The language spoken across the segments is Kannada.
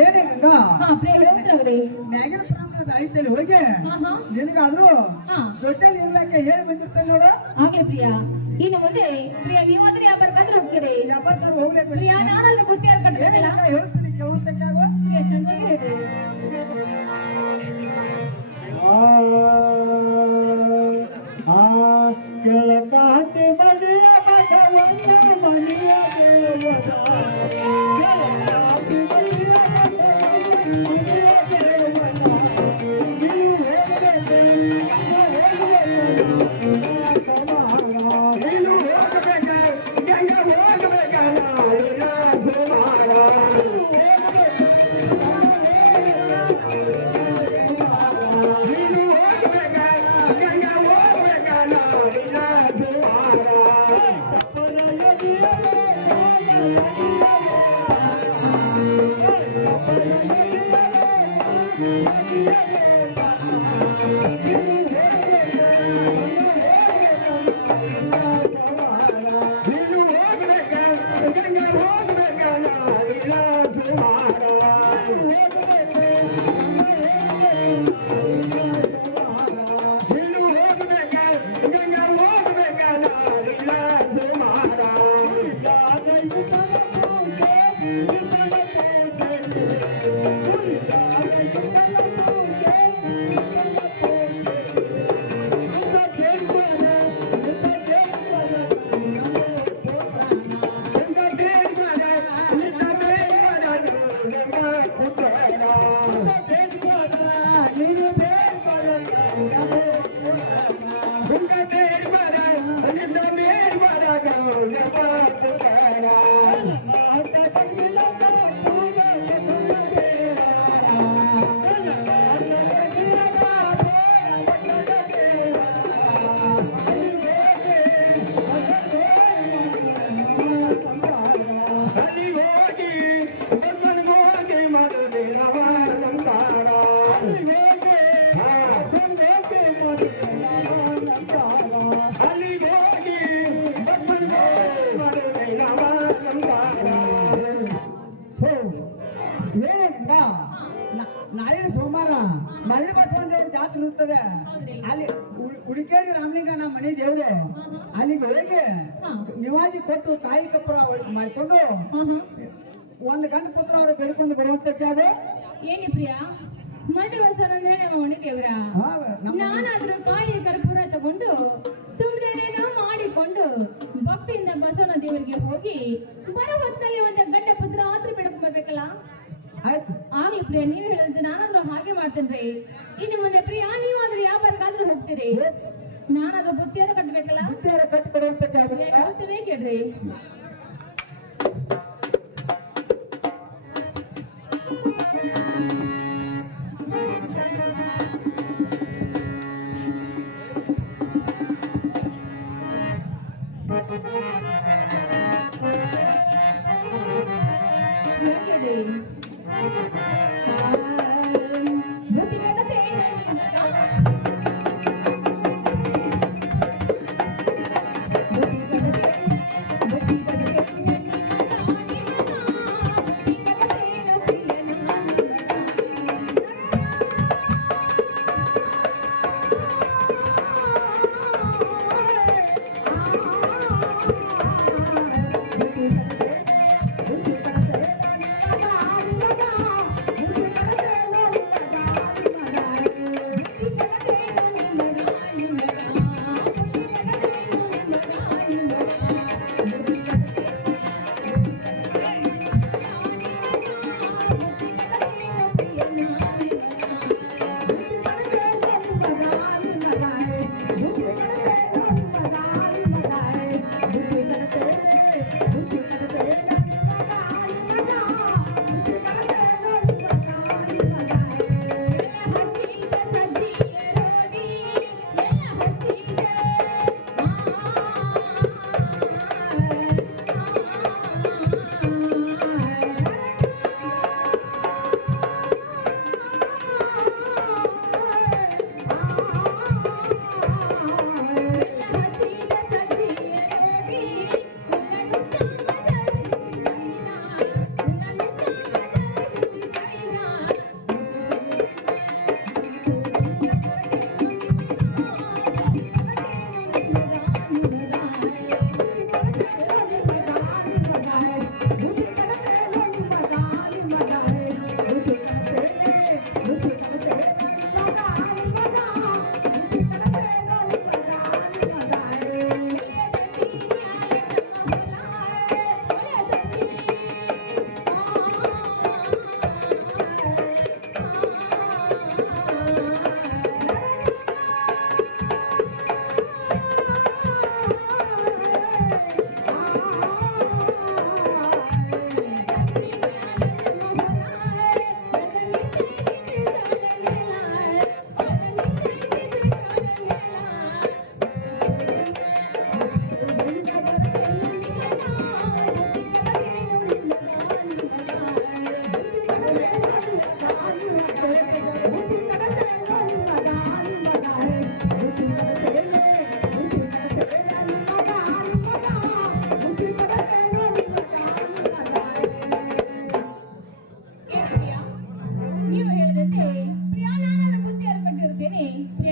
ಏನೇ ಗಂಗಾ ಮ್ಯಾಗಿನ ಪ್ರಾಬ್ಲಮ್ ಐತಲ್ಲಿ ಹೋಗಿ ನಿನಗಾದ್ರೂ ಜೊತೆಲಿ ಇರ್ಲಾಕೆ ಹೇಳಿ ಬಂದಿರ್ತಾನೆ ನೋಡು. ಆಗ್ಲಿ ಪ್ರಿಯಾ, ಇನ್ನು ಮುಂದೆ ಪ್ರಿಯಾ ನೀವಾದ್ರೆ ವ್ಯಾಪಾರಕ್ಕಾದ್ರೂ ಹೋಗ್ತೀರಿ. ವ್ಯಾಪಾರ ಹೋಗ್ಬೇಕು ಪ್ರಿಯಾ, ನಾನಲ್ಲಿ ಬುತ್ತಿ ಹೇಳ್ತೀನಿ ಕೇಳುವಂತಕ್ಕಾಗ ಪ್ರಿಯಾ ಚೆನ್ನಾಗಿ ಹೇಳಿ. ಕೆಳಕಾತಿ ಬಡಿಯ ಬಸವಣ್ಣ ಮನೆಯ ದೇವರ ನಾಳಿನ ಸೋಮವಾರ ಮರಳಿ ಬಸವಣ್ಣವ್ರ ಜಾತ್ರೆ ಇರ್ತದೆ. ಅಲ್ಲಿ ಉಡಿಕೇರಿ ರಾಮಲಿಂಗ ನಮ್ಮ ಮನೆ ದೇವ್ರೆ, ಅಲ್ಲಿಗೆ ಹೋಗಿ ನಿವಾಜಿ ಕೊಟ್ಟು ತಾಯಿ ಕಪ್ಪರ ಮಾಡ್ಕೊಂಡು ಒಂದು ಗಂಡು ಪುತ್ರ ಅವರು ಬೆಳ್ಕೊಂಡು ಬರುವಂತ ಜಾಗ ಏನಿ ಪ್ರಿಯಾ, ಮರಳಿ ಬಸವಣ್ಣ ಅಂದ್ರೆ ನಮ್ಮ ಮನೆ ದೇವ್ರ. ನಾನಾದ್ರೂ ಕಾಯಿ ಕರ್ಪೂರ ತಗೊಂಡು ತುಂಬದೇನೇನೋ ಮಾಡಿಕೊಂಡು ಭಕ್ತಿಯಿಂದ ಬಸವನ ದೇವರಿಗೆ ಹೋಗಿ ಬರೋ ಹೊತ್ತಲ್ಲಿ ಒಂದು ಗಂಡ ಪುತ್ರ ಆದ್ರೂ ಬೆಳ್ಕೊಂಡ್ ಬರ್ಬೇಕಲ್ಲ. ಆಗ್ಲಿ ಪ್ರಿಯಾ, ನೀವ್ ಹೇಳಿದ್ರೆ ನಾನಾದ್ರೂ ಹಾಗೆ ಮಾಡ್ತೇನ್ರಿ. ಇನ್ನು ಮುಂದೆ ಪ್ರಿಯಾ ನೀವಾದ್ರೂ ವ್ಯಾಪಾರಕ್ಕಾದ್ರೂ ಹೋಗ್ತೀರಿ, ನಾನಾದ್ರೂ ಬುತ್ತಿಯಾರ ಕಟ್ಬೇಕಲ್ಲ. ಕಟ್ಟಿ ಕೊಡುವಂತ ಕೇಳ್ರಿ.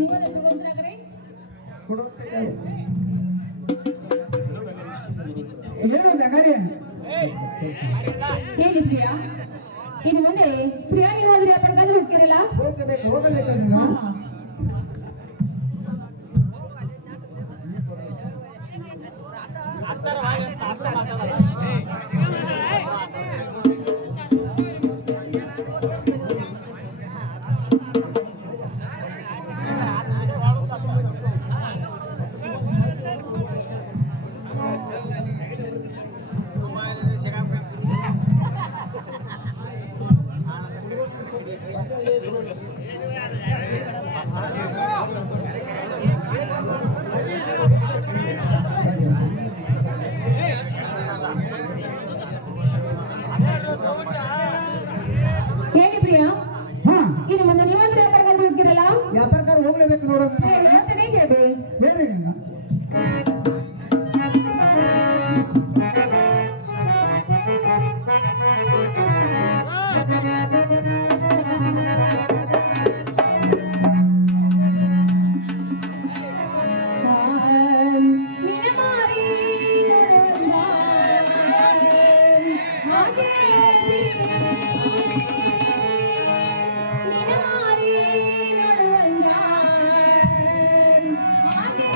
ಮೂವತ್ತು ತಗೊಳ್ತಾಗ್ರೆ ಏನು ಬೇಕಾರಿ ಹೇಳಿ ಪ್ರಿಯಾ ಇನ್ನು ಮುಂದೆ ಪ್ರಿಯಾ ನೀವು ಹೋದ್ರೆ ಯಾಕಂದ್ರೆ ಹೋಗ್ತಿರಲ್ಲ ಹೋಗಬೇಕು ಹೇಳಿ ಪ್ರಿಯಾ ಹಾ ಇನ್ನು ಮುಂದೆ ನೀವಂದ್ರೆ ಯಾಕಂದ್ರೆ ಹೋಗ್ತಿರಲ್ಲ ವ್ಯಾಪಾರಕಾರ ಹೋಗ್ಲೇಬೇಕು ನೋಡೋಣ ಹೇಳ್ತೇನೆ ಕೇಳಿ ಹೇಳ್ರಿ ಗಂಗಾ ಹಾಗೆ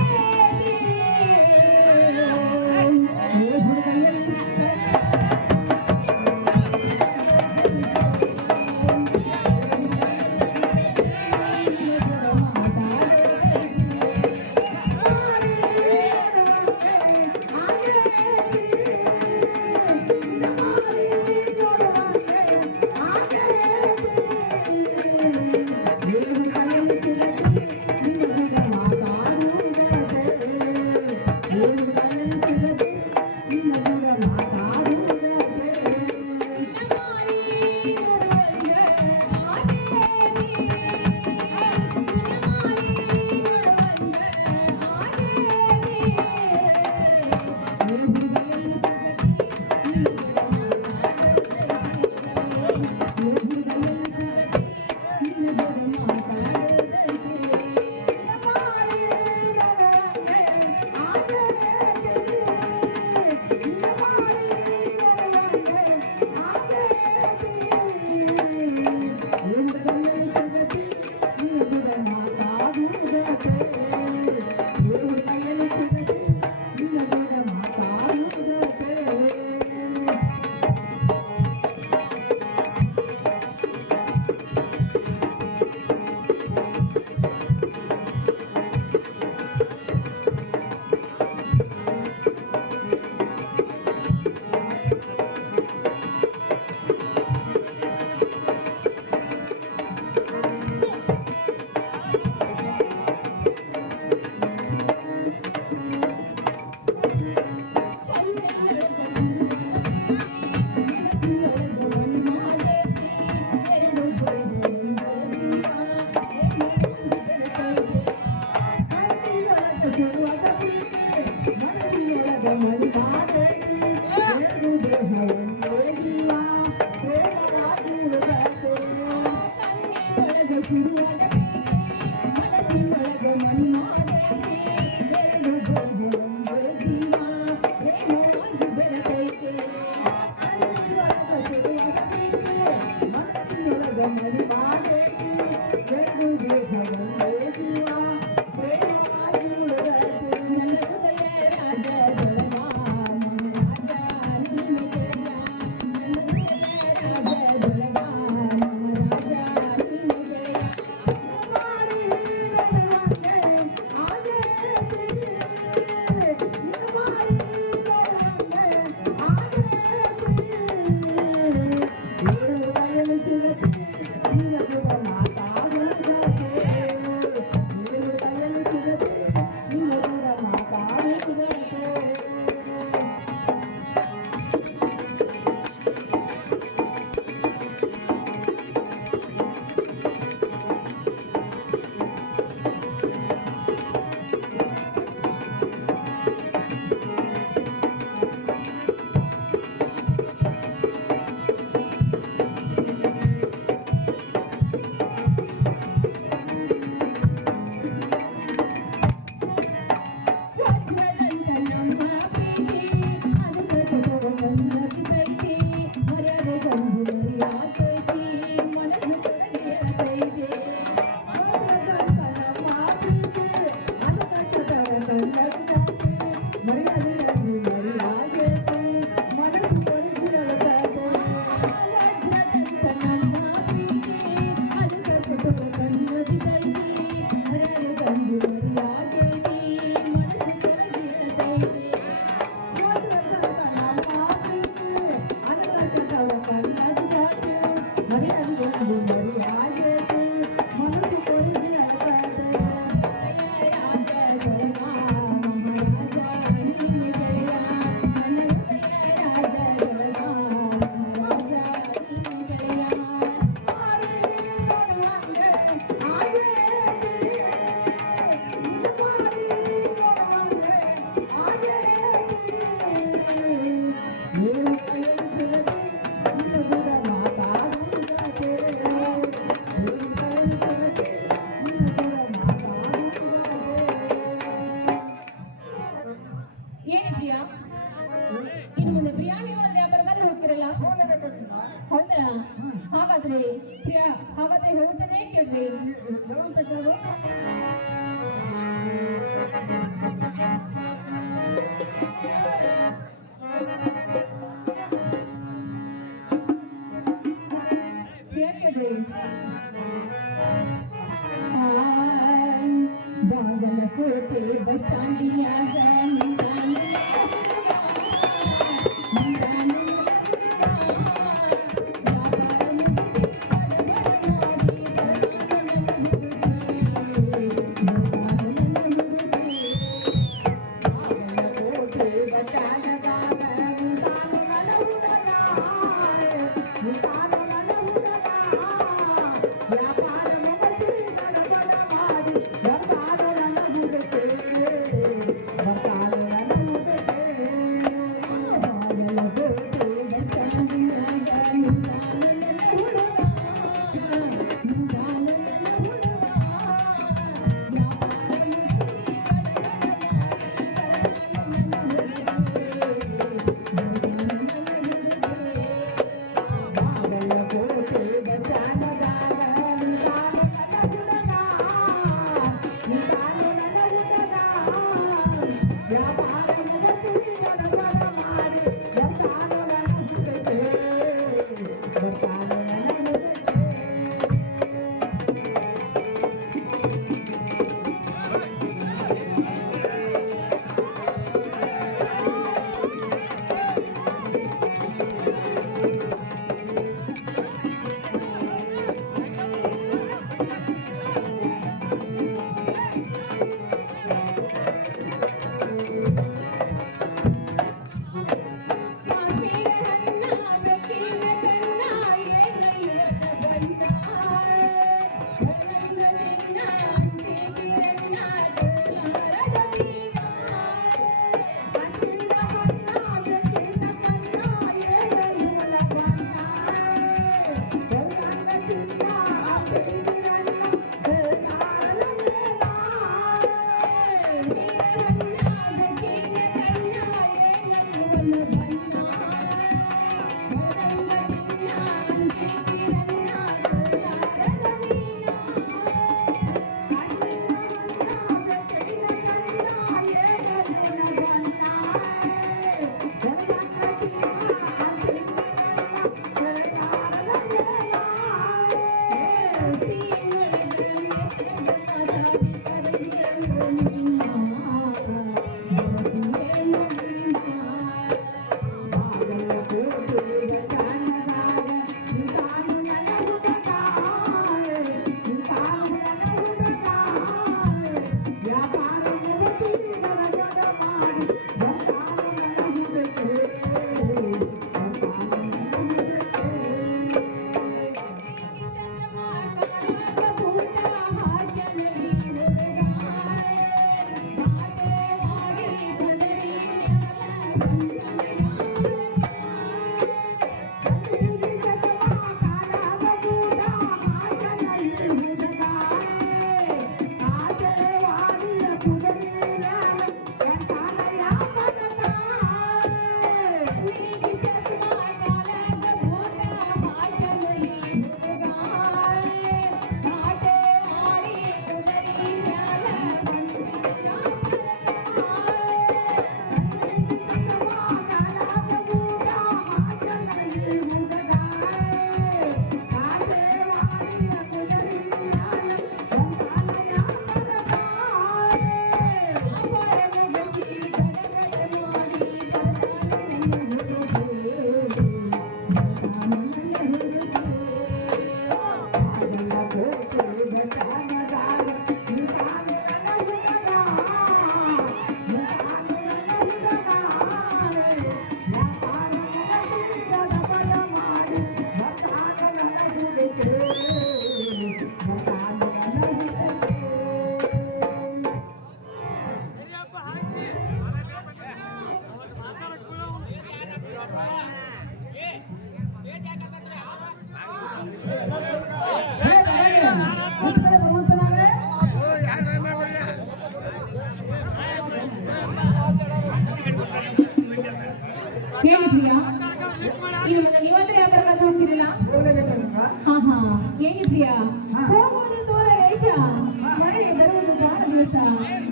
ಏನೇ ಪ್ರಿಯಾ, ಇನ್ನು ಮುಂದೆ ಪ್ರಿಯಾ ನೀವು ಅಲ್ಲಿ ಯಾವ್ದಾದ್ರು ಹೋಗ್ತಿರಲ್ಲ? ಹೌದಾ? ಹಾಗಾದ್ರೆ ಪ್ರಿಯಾ, ಹಾಗಾದ್ರೆ ಹೋಗ್ತಾನೆ ಕೇಳ್ರಿ. ಪ್ರಿಯಾ ಕೇಳ್ರಿ. ಬಾಗಲಕೋಟೆ ಬಸ್ ಸ್ಟ್ಯಾಂಡಿನ್ಯಾಗ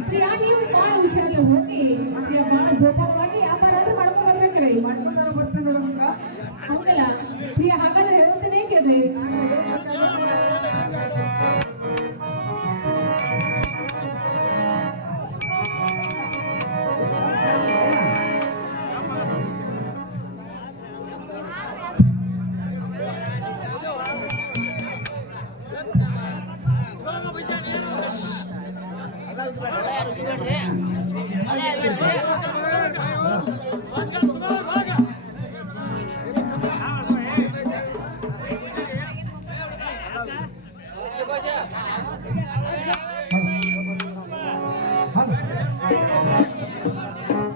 ಪ್ರಿಯ ನೀವು ಭಾಳ ಹುಷಾರಲ್ಲಿ ಹೋಗಿ ಭಾಳ ಜೋಪಾನವಾಗಿ ವ್ಯಾಪಾರ ಆದ್ರೂ ಮಾಡ್ಕೊಂಡು ಬರ್ಬೇಕ್ರಿ. ಮಾಡ್ಕೊಂಡು ಬರ್ತೀನಿ ನೋಡಮ್ಮ. ಹೌದಲ್ಲ ಪ್ರಿಯ, ಹಾಗಾದ್ರೆ ಹೇಳ್ತೇನೆ ಕೇಳ್ರಿ.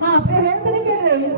ಹಾ ಪ್ರಿಯ ಹೇಳ್ತೇನೆ ಕೇಳ್ರಿ.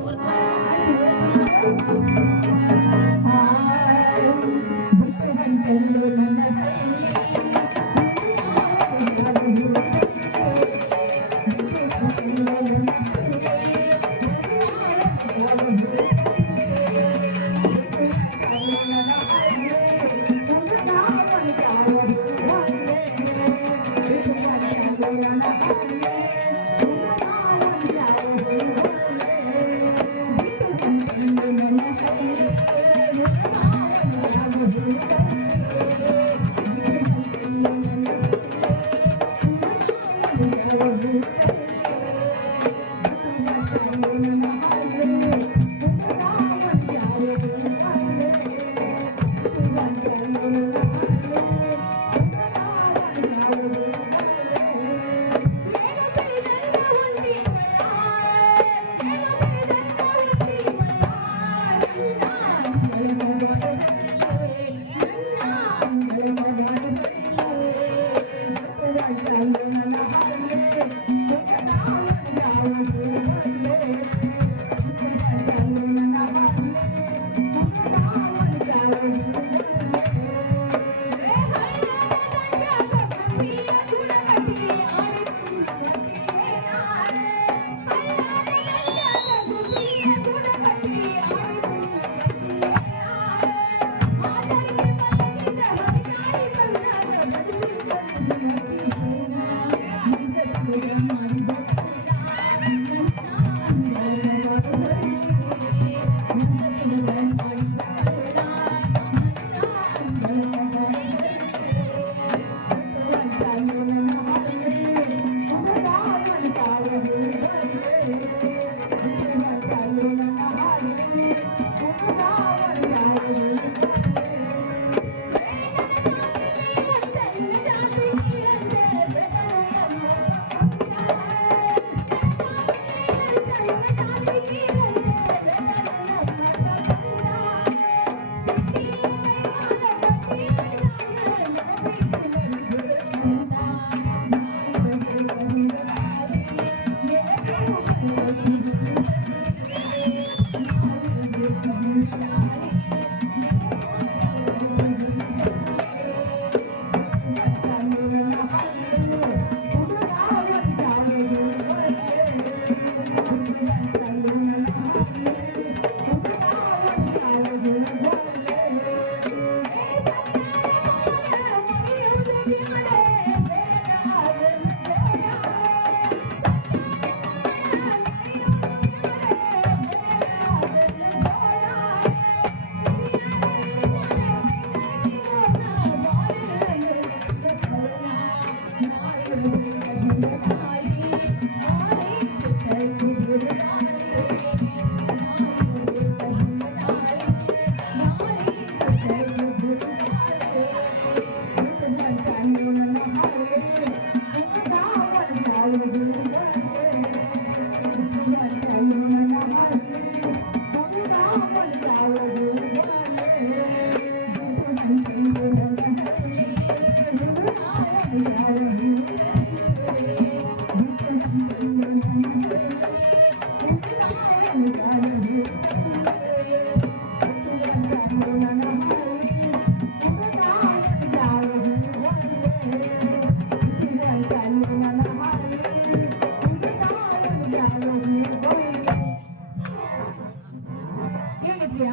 ಹೇಗೆ ಪ್ರಿಯ,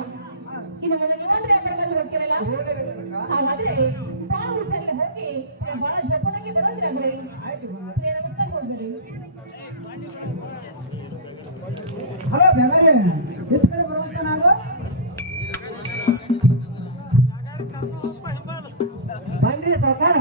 ಇದು ಒಂದು ನಿಮ್ಮಂದ್ರೆ ಪ್ರಕಾರ ಹೋಗ್ತಿರಲ್ಲ, ಹಾಗಾದ್ರೆ ಬಹಳ ಹುಷಾರಲ್ಲಿ ಹೋಗಿ ಬಹಳ ಜೋಪಾನಾಗಿ ಬರೋದಿಲ್ಲ ಅಂದ್ರೆ ಆಯ್ತು ಪ್ರಿಯ ನಮಸ್ಕಾರ ಹೋಗ್ರಿ. ಹಲೋ ಬೆಗಾರಿ ಎತ್ತ ಕಡೆ ಬರುವಂತ ನಾವು ಬನ್ರಿ ಸಾಕಾರ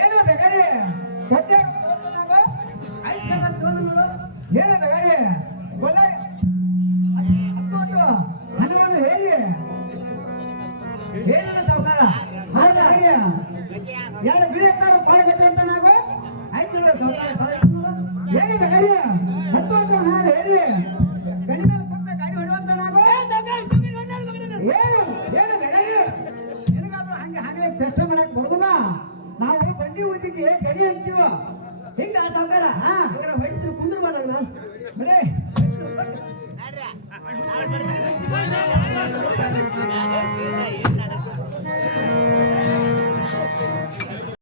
ಏನು ಬೇಕಾರಿ ಕೊಟ್ಟೆ ತಗೊಂಡಾಗ 5 ಸೆಕೆಂಡ್ ತಗೊಂಡು ಏನು ಬೇಕಾರಿ ಬಳ್ಳಾರಿ 10 ಹನುಮಾನ ಹೇಳಿ ಏನಿಲ್ಲ ಸಾವುಕಾರ ಹಾಗೆ ಹಾಗೆ ಎರಡು ಬಿಳಿ ಎತ್ತಾರು ಪಾಳಗಟ್ಟೆ ಅಂತ ನಾವು ಆಯ್ತು ಸಾವುಕಾರ ಹೇಳಿ ಬೇಕಾರಿ 10 ನಾನು ಹೇಳಿ ಗಂಡಿನ ಕೊಟ್ಟ ಗಾಡಿ ಹೊಡುವಂತ ನಾವು ಏನು ಏನು ಬೇಕಾರಿ ನಿನಗಾದ್ರೂ ಹಂಗೆ ಹಾಗೆ ಟೆಸ್ಟ್ ಮಾಡಕ್ ಬರುದಿಲ್ಲ ನಾವು ಬಂಡಿ ಊಟಿಗೆ ಗಡಿ ಅಂತೀವ